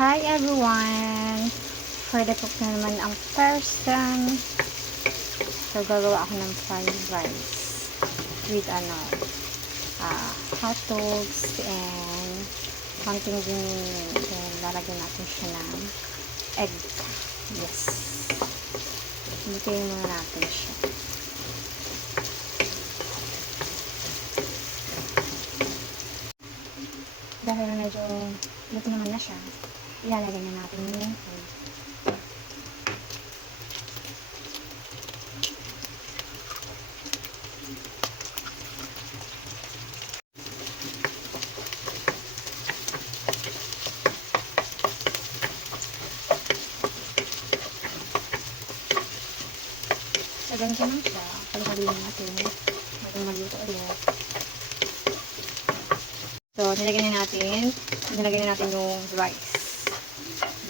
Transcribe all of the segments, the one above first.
Hi everyone! For the cook na naman ang person. So, gagawa ako ng fried rice with hot dogs and konting vinaigre. Then, lalagyan natin siya ng egg. Yes. Hintayin muna natin siya. Dahil medyo luto naman na siya, ilalagay na natin yung egg. So, ganito lang siya. Pagkaliin natin. Natin magluto ulit. So, nilagay na natin yung rice.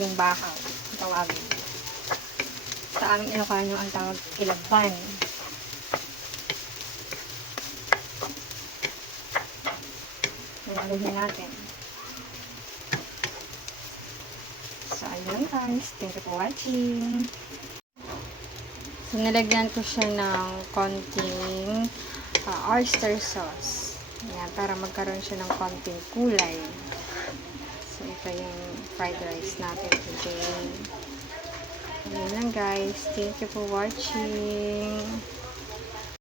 Yung bahaw. Ang tawagin. Sa aming Ilocano, ang tawag ilaban. Nilagay na natin. So, ayun guys. Thank you for watching. So, nilagyan ko siya ng konting oyster sauce. Ayan, para magkaroon siya ng konting kulay. So, ito yung fried rice natin today. Ayan lang guys. Thank you for watching.